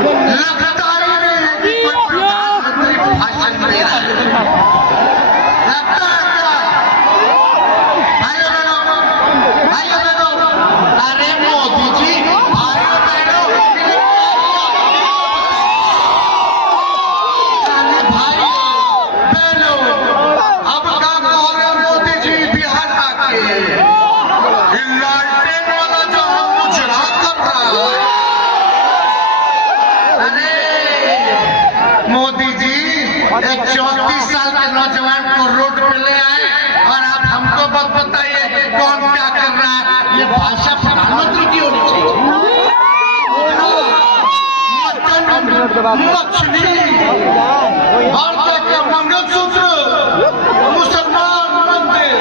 लगता ही नहीं है कि कोई प्रधानमंत्री भाषण दे रहा है। लगता है क्या? भाइयों बहनों, अरे मोदी जी, भाइयों बहनों, अब क्या कह रहे मोदी जी बिहार आके लालटेन वाला जो हम उजला कर रहा है। अरे मोदी जी, एक 34 साल के नौजवान को रोड पे ले आए और आप हमको बस बताइए कौन क्या कर रहा है। ये भाषा प्रधानमंत्री की होनी चाहिए। मछली और क्या मंगलसूत्र, मुसलमान मंदिर,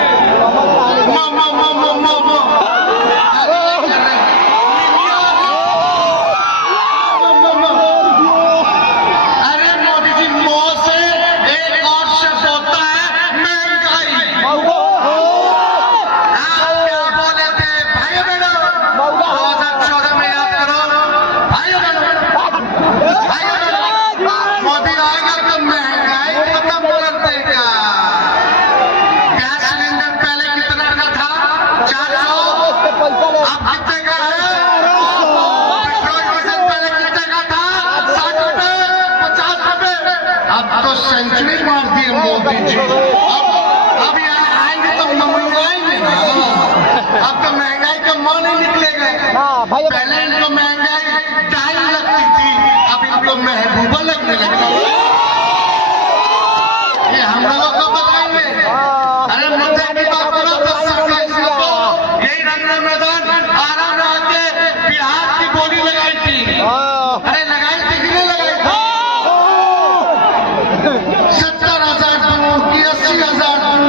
अरे मोदी जी, मोह से एक और शब्द होता है महंगाई। आप क्या बोले थे भाइयों बहनों? 2014 में याद करो भाइयों बहनों, मोदी आएगा तो महंगाई खत्म कर देगा। गैस सिलेंडर पहले कितना का था? 400, अब कितने का है? पेट्रोल डीजल पहले कितने का था? 60 रुपए, 50 रुपए। अब तो सेंचुरी मार दिए मोदी जी। अब यहाँ आएंगे तो महंगाई ना, अब तो महंगाई का मन ही निकलेगा। पहले इनको महंगाई टाइम लगती थी, अब इनको महबूबा लगने लगी। ये हम लोगों को बताएंगे। अरे मुद्दे की बात करो तो सरकार सबको यही रंगना मैदान आराम में आके बिहार की बोली लगाई थी। अरे लगाई थी कि नहीं लगाई थी? 70,000 दूर की 80,000 दूर,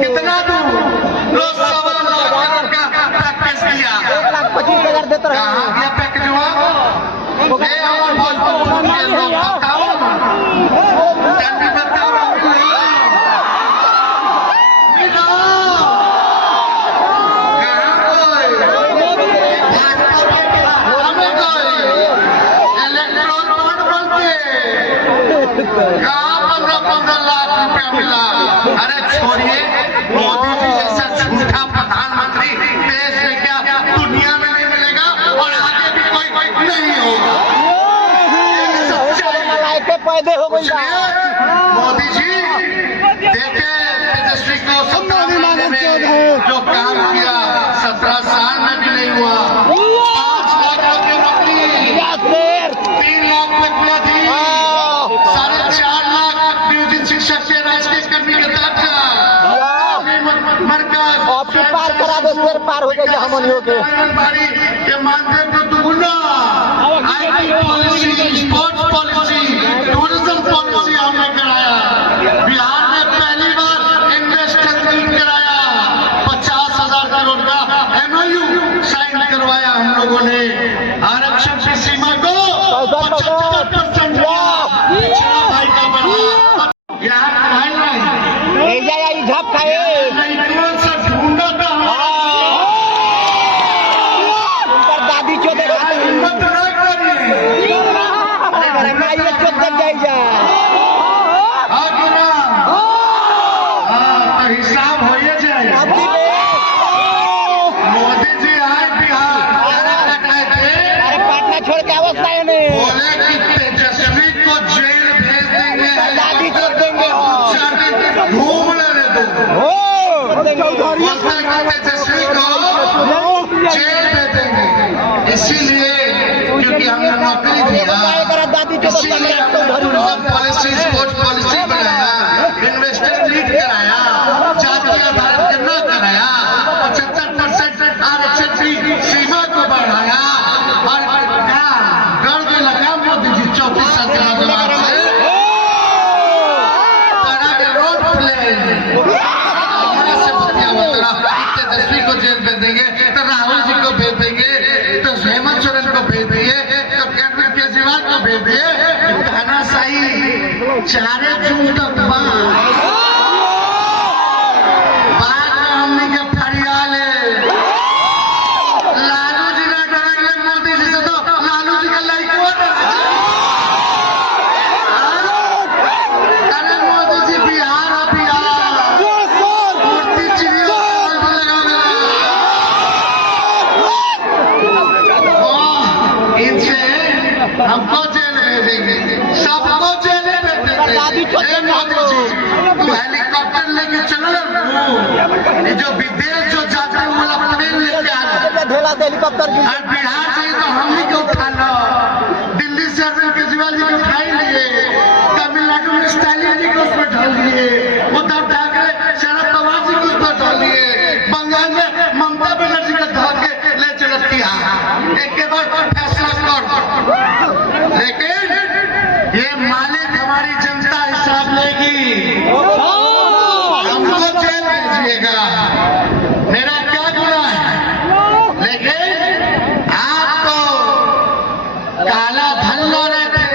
कितना दूर? रोज 1.25 लाख करोड़ का पैकेज दिया। 1,25,000 देता रहा। कहाँ गया पैकेज हुआ? भोजपुर के लोग बताओ ना, बताओ इलेक्ट्रॉन बॉन्ड बनते 15 लाख रुपया मिला। अरे छोड़िए, मोदी जी जैसा झूठा प्रधानमंत्री देश में क्या दुनिया में नहीं मिलेगा और आगे भी कोई नहीं होगा। पैदे हो गई मोदी जी देखे तेजस्वी को 17 महीने में जो काम किया 17 साल में भी नहीं हुआ। 5 लाख की नौकरी, 3 लाख नौकरियां थी, 4.5 लाख नियोजित शिक्षक के राजकीय कर्मी के दर्जा, मरकज पार करा दो, फिर पार हो जाएगा हमनियों के आंगनबाड़ी के मानदेय को दुगुना, IT policy, sports policy, tourism policy हमने कराया। बिहार में पहली बार इन्वेस्टर मीट कराया। 50,000 करोड़ का MOU साइन करवाया हम लोगों ने। आरक्षण की सीमा को 75% पिछड़ा भाई का बढ़ा। यहाँ भाई नहीं झप खाए कौन सा ढूंढा था दादी चोदे हिम्मत न करिए। तो हिसाब हो जाए। मोदी जी आए बिहार, कटाए थे, पटना छोड़ के अवस्था है नहीं बोले कि तेजस्वी को जेल भेज देंगे, दादी छोड़ देंगे, घूम लेने दो। बोलते कि तेजस्वी को जेल भेज देंगे, इसीलिए क्योंकि हमने नौकरी दिया, इसीलिए टूरिज्म पॉलिसी, स्पोर्ट्स पॉलिसी बनाया, इन्वेस्टर मीट कराया, जातीय भारत के न कराया, 75% आरक्षण की सीमा को बढ़ाया। और क्या गर्व लगा मोदी जी 34 साल के नौजवान से करा के रोड प्ले से बतिया होता। तेजस्वी को जेल भेज देंगे तो राहुल जी को भेज देंगे, तो हेमंत सोरेन को भेज दिए, तो केजरीवाल को भेज दिए। तानाशाही 4 जून तक बाद में हमने के फरियाले लालू जी ने डरले मोदी जी से, तो लालू जी का लाइक हमको जेल भेजेंगे, सबको जेल भेजेंगे। तू हेलीकॉप्टर लेके चलो ये जो विदेश जो जाते हैं वो लोग प्लेन लेके आ रहे ढेला से हेलीकॉप्टर की और बिहार से तो हम ही को उठा लो, दिल्ली से अरविंद केजरीवाल जी को उठा ही लिए, तमिलनाडु में स्टालिन जी को उसमें ढाल दिए, उद्धव ठाकरे शरद पवार जी को उसमें ढाल दिए, बंगाल में ममता बनर्जी को ढाल के ले चलो तिहाड़, एक के बाद फैसला कर। लेकिन ये मालिक हमारी जनता हिसाब लेगी, हमको जेल भेजिएगा, मेरा क्या गुनाह है। लेकिन आप तो काला धन ला रहे थे,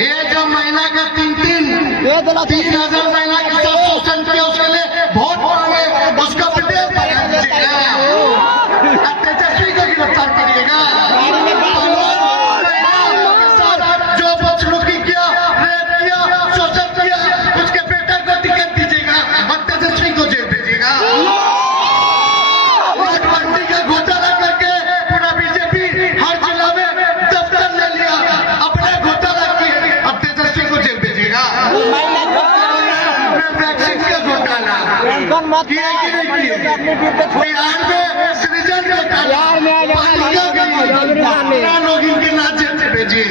ये जो महीना का 3,000 महीना के साथ शोषण किया उसके लिए वोट मांगे, उसका विदेश बना दीजिएगा, तेजस्वी को गिरफ्तार करिएगा, जो बदसलूकी किया, रेप किया, शोषण किया, उसके बेटे को टिकट दीजिएगा और तेजस्वी को जेल भेजिएगा। नोटबंदी का घोटाला करके पूरा बीजेपी हर जिला में दफ्तर ले लिया, अपने घोटाला किए और तेजस्वी को जेल भेजिएगा। वैक्सीन का घोटाला किए कि नहीं किए, बिहार में सृजन घोटाला लोग इनके ना जेल से भेजिए।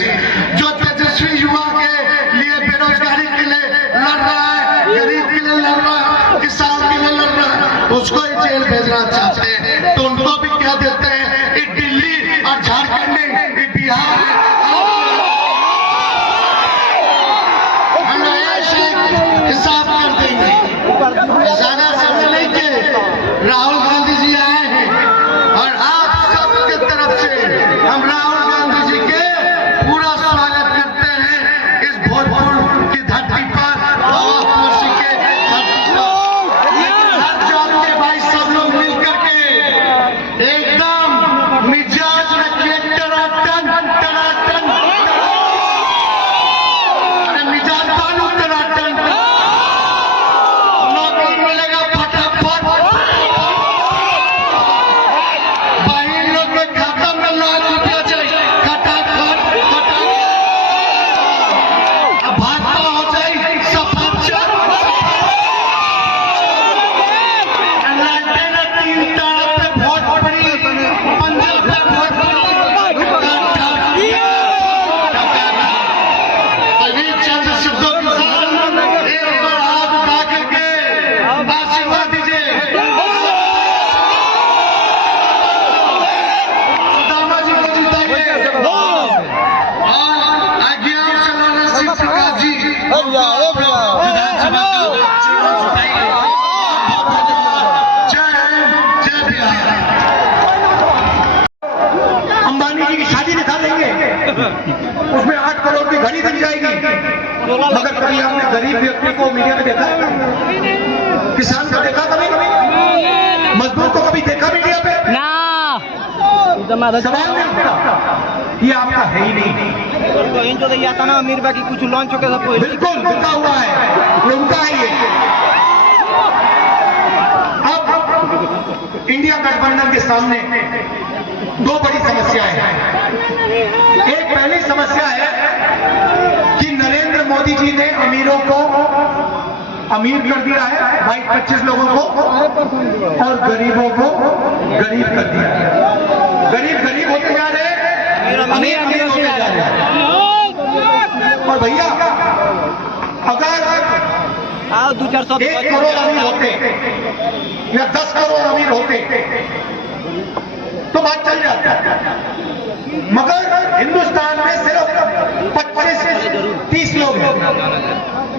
जो तेजस्वी युवा के लिए बेरोजगारी के लिए लड़ रहा है, गरीब के लिए लड़ रहा है, किसान के लिए लड़ रहा है, उसको ही जेल भेजना चाहते हैं, तो उनको भी क्या देते हैं, ये दिल्ली और झारखंड में, ये बिहार में हम ऐसे हिसाब कर देंगे। ज्यादा समय नहीं के राहुल गांधी जी आए हैं और आप सबके तरफ से हम राहुल गांधी जी के पूरा स्वागत करते हैं इस भोजपुर की धरती पर, कुर्सी के धरती पर। हर जात के भाई सब लोग मिलकर के एकदम मिजाज रखिए टनाटन टनाटन, अरे मिजाज बालू टनाटन, नौकरी मिलेगा फटाफट, बहन लोग के खाता में लाख रुपया चाहिए फटाफट फटाफट, भाजपा हो जाए सफाचर, लड़ने 3 तारा पे वोट पड़ी, पंजाब पे वोट पड़ी, अभी चंद शब्दों के साथ एक बार हाथ उठा करके आशीर्वाद दीजिए। सुदामा जी को जिताइए और आज्ञा चलाना शिव प्रकाश जी विधानसभा का जिताइए। जय हिंद, जय बिहार। अंबानी जी की शादी दिखा देंगे, उसमें 8 करोड़ की घड़ी दिख जाएगी, मगर कभी आपने गरीब व्यक्ति को मीडिया में देखा है? किसान को देखा कभी? मजदूर को कभी देखा मीडिया पे? सवाल नहीं उठता, ये आपका है ही नहीं। जो दिया था ना अमीर बाकी कुछ लॉन्च हो गया सब बिल्कुल रुका हुआ है, ये उनका है ये। अब इंडिया गठबंधन के सामने 2 बड़ी समस्याएं हैं। एक पहली समस्या है कि नरेंद्र मोदी जी ने अमीरों को अमीर कर दिया है, 22-25 लोगों को, और गरीबों को गरीब कर दिया है। गरीब गरीब होते जा रहे हैं, अमीर अमीर होते जा रहे हैं। और भैया अगर 1 करोड़ अमीर होते या 10 करोड़ अमीर होते तो बात चल जाती, मगर हिंदुस्तान में सिर्फ 25 से 30 लोग हैं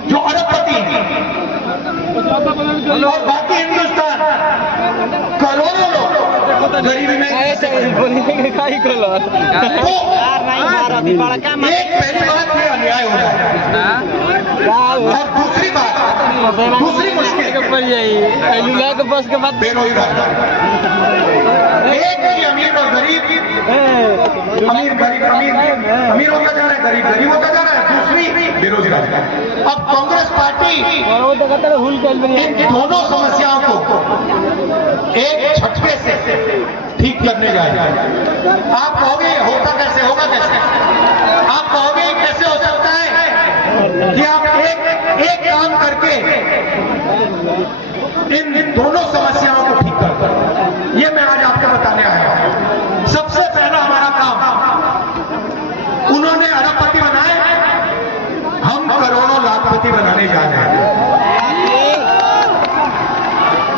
जो अरबपति हैं, और बाकी हिंदुस्तान करोड़ों लोग गरीबी में। तो एक पहली बात ये अन्याय हो रहा है, और दूसरी मुश्किल बेरोजगार। एक ही अमीर और गरीब, अमीर गरीब अमीर होता जा रहा है, गरीब गरीब होता जा रहा है, दूसरी बेरोजगार। अब कांग्रेस पार्टी इन दोनों समस्याओं को एक झटके से ठीक करने जा रही है। आप कहोगे होता कैसे, होगा कैसे? दोनों समस्याओं को ठीक करता है। ये मैं आज आपको बताने आया हूं। सबसे पहला हमारा काम, उन्होंने अरबपति बनाए, हम करोड़ों लाखपति बनाने जा रहे हैं।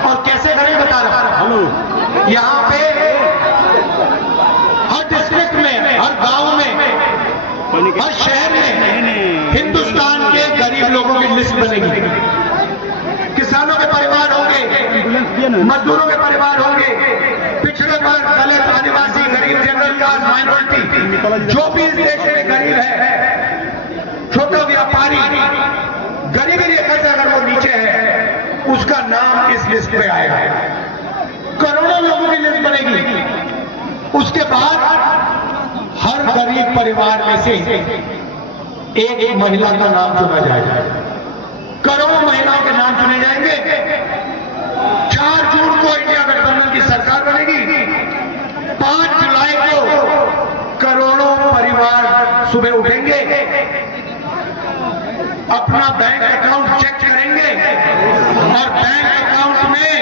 और कैसे करें बता रहा हूं। यहां पे हर डिस्ट्रिक्ट में, हर गांव में, हर शहर में हिंदुस्तान के गरीब लोगों की लिस्ट बनेगी। किसानों के परिवार होंगे, मजदूरों के परिवार होंगे, पिछड़े वर्ग, दलित, आदिवासी, गरीब, जनरल कास्ट, माइनॉरिटी, जो भी इस देश में गरीब है, छोटा व्यापारी, गरीबी रेखा से अगर वो नीचे है, उसका नाम इस लिस्ट पे आएगा। करोड़ों लोगों की लिस्ट बनेगी। उसके बाद हर गरीब परिवार में से एक महिला का नाम चुना जाएगा। करोड़ों महिलाओं के नाम चुने जाएंगे। 4 जून को इंडिया गठबंधन की सरकार बनेगी। 5 जुलाई को करोड़ों परिवार सुबह उठेंगे, अपना बैंक अकाउंट चेक करेंगे और बैंक अकाउंट में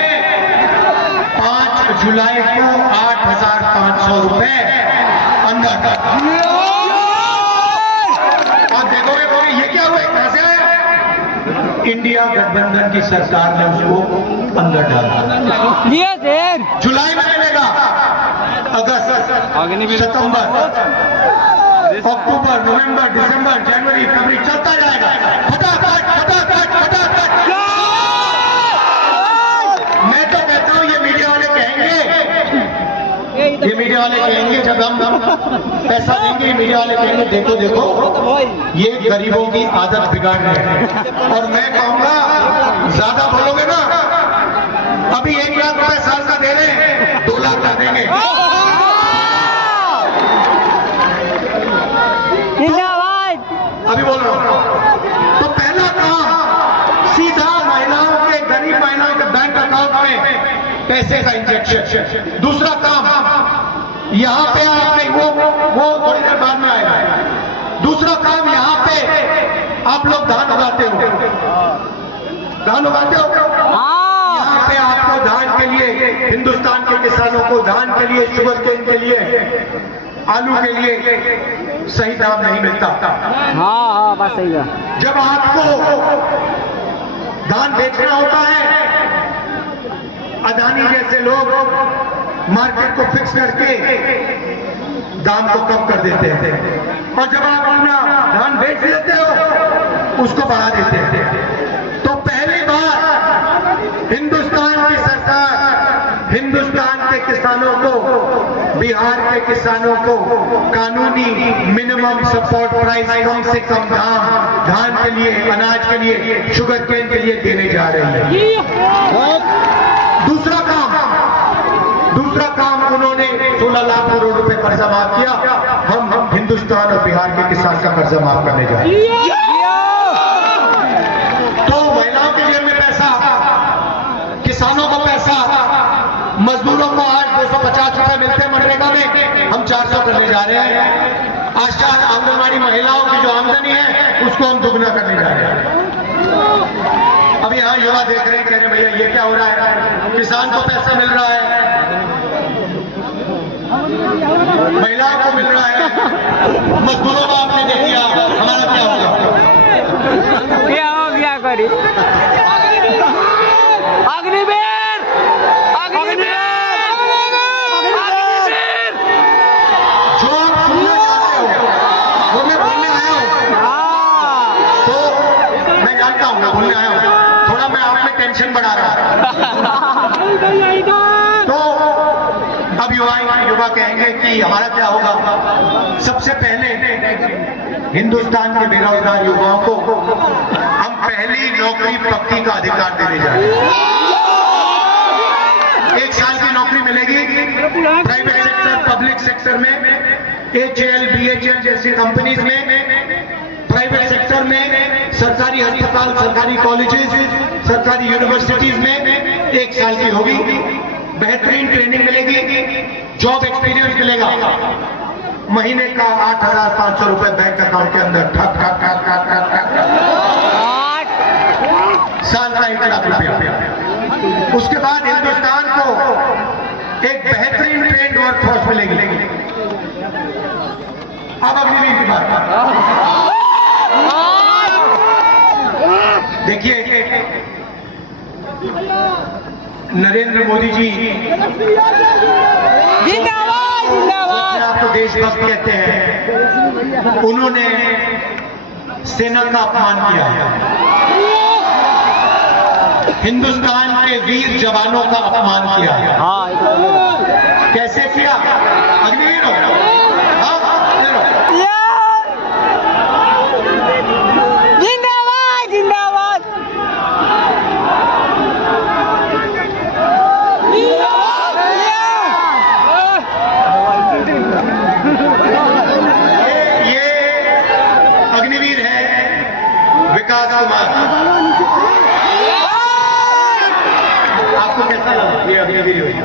5 जुलाई को 8,500 रुपए अंदर। और देखोगे बोले ये क्या हुआ, कहां से आया? इंडिया गठबंधन की सरकार ने उसको अंदर डाला। जुलाई में मिलेगा, अगस्त, सितंबर, अक्टूबर, नवंबर, दिसंबर, जनवरी, फरवरी चलता जाएगा। फटाफट फटाफट फटाफट। मैं तो कहता हूं ये मीडिया वाले कहेंगे, जब हम पैसा देंगे, मीडिया वाले कहेंगे देखो देखो ये गरीबों की आदत बिगाड़ रहे हैं। और मैं कहूंगा ज्यादा बोलोगे ना, अभी 1 लाख रुपए साल का दे रहे हैं, 2 लाख कर देंगे। अभी बोल रहा हूं। तो पहला काम सीधा महिलाओं के, गरीब महिलाओं के बैंक अकाउंट में पैसे का इंजेक्शन। दूसरा काम, यहां पे आपने वो थोड़ी देर बाद में आएगा। दूसरा काम, यहां पे आप लोग धान उगाते हो, धान उगाते हो। यहां पे आपको धान के लिए, हिंदुस्तान के किसानों को धान के लिए, शुगर केन के लिए, आलू के लिए सही दाम नहीं मिलता। हाँ बात सही है। जब आपको धान बेचना होता है, अदानी जैसे लोग मार्केट को फिक्स करके दाम को कम कर देते हैं, और जब आप अपना धान बेच लेते हो उसको बढ़ा देते हैं। तो पहली बार हिंदुस्तान की सरकार हिंदुस्तान के किसानों को, बिहार के किसानों को कानूनी मिनिमम सपोर्ट प्राइस, कम से कम दाम धान के लिए, अनाज के लिए, शुगर केन के लिए देने जा रही है। दूसरा काम उन्होंने 16 लाख करोड़ रुपए कर्जा माफ किया। हम हिंदुस्तान और बिहार के किसान का कर्जा माफ करने जा रहे हैं। तो महिलाओं के जेब में पैसा, किसानों को पैसा, मजदूरों को आज 250 रुपए मिलते हैं मनरेगा में, हम 400 करने जा रहे हैं। आशा आंगनबाड़ी महिलाओं की जो आमदनी है उसको हम दुगना करने जा रहे हैं। अभी यहाँ युवा देख रहे हैं, कह रहे भैया ये क्या हो रहा है, किसान को पैसा मिल रहा है, महिलाओं को मिल रहा है, मजदूरों को आपने दे दिया, हमारा क्या होगा? क्या हो गया करी? अग्निवीर! जो आप सुनना चाहते हो वो मैं बोलने आया हूँ। तो मैं जानता हूँ, मैं बोलने आया हूँ, थोड़ा मैं आप में टेंशन बढ़ा रहा हूँ। तो अब युवा कहेंगे कि हमारा क्या होगा। सबसे पहले हिंदुस्तान के बेरोजगार युवाओं को हम पहली नौकरी पक्की का अधिकार देने जा रहे हैं। 1 साल की नौकरी मिलेगी प्राइवेट सेक्टर, पब्लिक सेक्टर में, HAL, BHEL जैसी कंपनीज में, प्राइवेट सेक्टर में, सरकारी अस्पताल, सरकारी कॉलेजेस, सरकारी यूनिवर्सिटीज में 1 साल की होगी। बेहतरीन ट्रेनिंग मिलेगी, जॉब एक्सपीरियंस मिलेगा। महीने का 8,500 रुपए बैंक अकाउंट के अंदर ठक ठक ठक ठक ठक ठक। साल का 1 लाख रुपया। उसके बाद हिंदुस्तान को एक बेहतरीन ट्रेंड वर्कफोर्स मिलेगी। अब अग्निवीर की बात देखिए, नरेंद्र मोदी जी जिंदाबाद जिंदाबाद। आपको देशभक्त कहते हैं, उन्होंने सेना का अपमान किया है, हिंदुस्तान के वीर जवानों का अपमान किया है। हाँ कैसे किया? अग्निवीर हो। हाँ, जिंदाबाद जिंदाबाद। ये अग्निवीर है विकास कुमार। आपको कैसा लगा ये अग्निवीर योजना?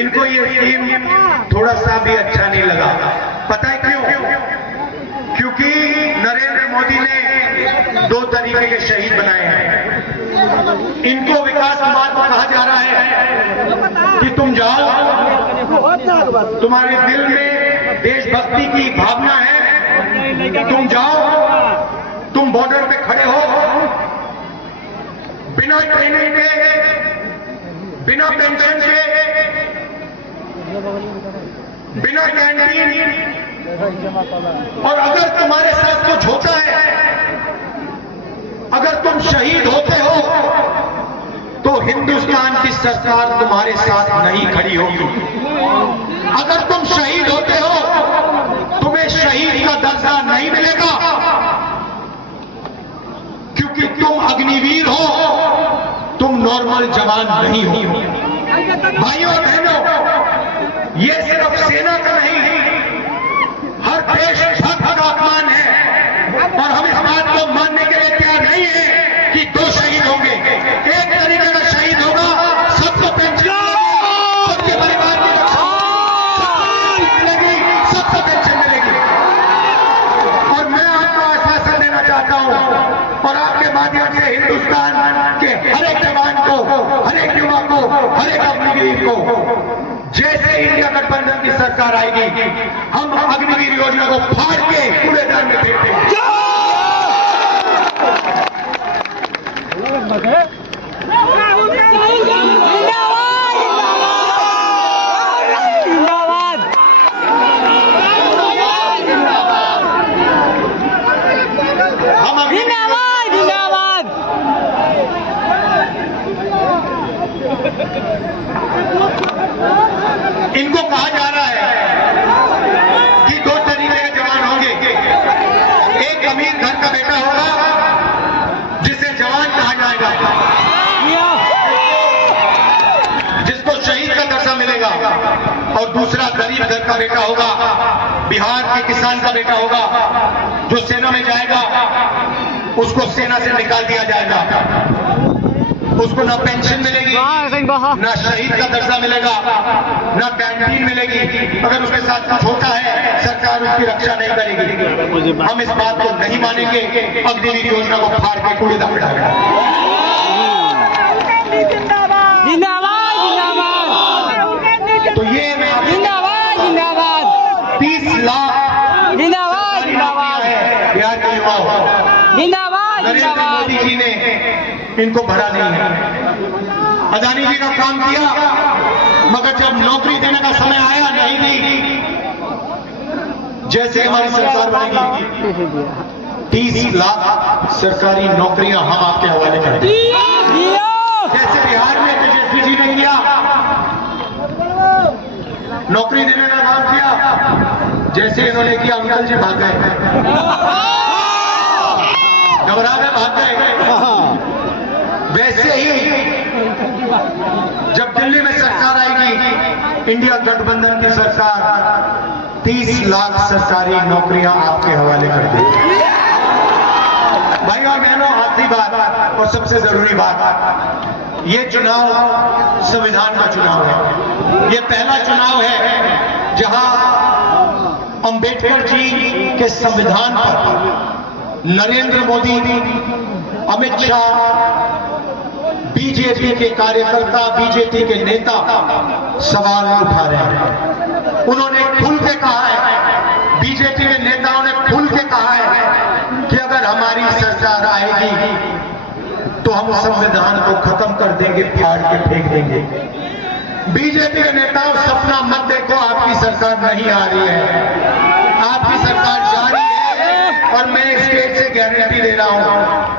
इनको ये स्कीम थोड़ा सा भी अच्छा नहीं लगा। पता है क्यों? क्योंकि नरेंद्र मोदी ने 2 तरीके के शहीद बनाए हैं। इनको विकास कुमार को कहा जा रहा है कि तुम जाओ, तुम्हारे दिल में देशभक्ति की भावना है, तुम जाओ, तुम बॉर्डर पे खड़े हो, बिना ट्रेनिंग के, बिना पेंशन के, बिना कैंटीन, और अगर तुम्हारे साथ कुछ होता है, अगर तुम शहीद होते हो, तो हिंदुस्तान की सरकार तुम्हारे साथ नहीं खड़ी होगी। अगर तुम शहीद होते हो, तुम्हें शहीद का दर्जा नहीं मिलेगा, क्योंकि तुम अग्निवीर हो, तुम नॉर्मल जवान नहीं हो। भाइयों और बहनों, ये सिर्फ सेना का नहीं, हर देशभक्त का अपमान है, और हम इस बात को मानने के लिए तैयार नहीं है कि 2 शहीद होंगे। एक तरीके का शहीद होगा, सबको पेंशन सबके परिवार की रक्षा मिलेगी, सबको पेंशन मिलेगी। और मैं आपको आश्वासन देना चाहता हूं, और आपके माध्यम से हिंदुस्तान के हर एक जवान को, हर एक युवा को, हर एक अग्निवीर को, जैसे इंडिया गठबंधन की सरकार आएगी, हम अग्निवीर योजना को फाड़ के कूड़ेदान में फेंकते हैं। जिंदाबाद हम जिंदाबाद जिंदाबाद। इनको कहा जा रहा है कि 2 तरीके के जवान होंगे। एक अमीर घर का बेटा होगा, जिसे जवान कहा जाएगा, जिसको शहीद का दर्जा मिलेगा, और दूसरा गरीब घर का बेटा होगा, बिहार के किसान का बेटा होगा, जो सेना में जाएगा, उसको सेना से निकाल दिया जाएगा, उसको ना पेंशन मिलेगी, ना शहीद का दर्जा मिलेगा, ना कैंटीन मिलेगी। अगर उसके साथ कुछ होता है, सरकार उसकी रक्षा नहीं करेगी। हम इस बात को नहीं मानेंगे। अग्निवीर योजना को फाड़ के कूड़ेदान में डालेंगे। जिंदाबाद जिंदाबाद। तो ये मैं जिंदाबाद जिंदाबाद। 30 लाख जिंदाबाद जिंदाबाद। बिहार के युवाओं, जिंदाबाद नरेंद्र जिंदाबाद। मोदी जी ने इनको भरा नहीं है। अदानी जी का काम किया, मगर जब नौकरी देने का समय आया, नहीं दी। जैसे हमारी सरकार बनेगी, 30 लाख सरकारी नौकरियां हम आपके हवाले कर देंगे। जैसे बिहार में तेजस्वी जी ने किया, नौकरी देने का काम किया, जैसे इन्होंने किया, अंकल जी भाग गए, घबरा गए, भाग गए। वैसे ही जब दिल्ली में सरकार आएगी, इंडिया गठबंधन की सरकार 30 लाख सरकारी नौकरियां आपके हवाले कर देगी। भाई और बहनों, आखिरी बात और सबसे जरूरी बात, ये चुनाव संविधान का चुनाव है। ये पहला चुनाव है जहां अंबेडकर जी के संविधान पर नरेंद्र मोदी, अमित शाह, बीजेपी के कार्यकर्ता, बीजेपी के नेता सवाल उठा रहे हैं। उन्होंने खुल के कहा है, बीजेपी के नेताओं ने खुल के कहा है कि अगर हमारी सरकार आएगी तो हम संविधान को खत्म कर देंगे, फाड़ के फेंक देंगे। बीजेपी के नेताओं, सपना मत देखो, आपकी सरकार नहीं आ रही है, आपकी सरकार जा रही है। और मैं इस स्टेज से गारंटी दे रहा हूं,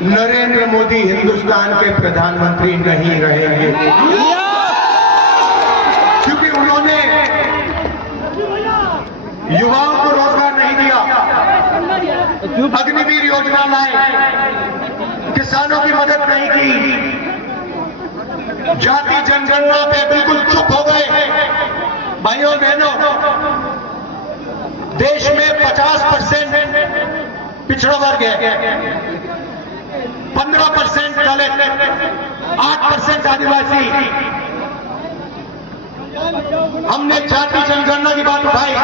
नरेंद्र मोदी हिंदुस्तान के प्रधानमंत्री नहीं रहेंगे, क्योंकि उन्होंने युवाओं को रोजगार नहीं दिया, अग्निवीर योजना लाए, किसानों की मदद नहीं की, जाति जनगणना पे बिल्कुल चुप हो गए। भाइयों बहनों, देश में 50% पिछड़ा वर्ग है, 15% दलित, 8% आदिवासी। हमने जाति जनगणना की बात उठाई,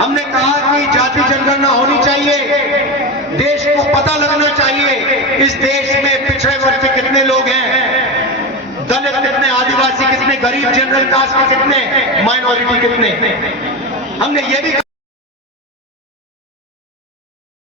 हमने कहा कि जाति जनगणना होनी चाहिए, देश को पता लगना चाहिए इस देश में पिछड़े वर्ग के कितने लोग हैं, दलित कितने, आदिवासी कितने, गरीब जनरल कास्ट के कितने, माइनॉरिटी कितने। हमने ये भी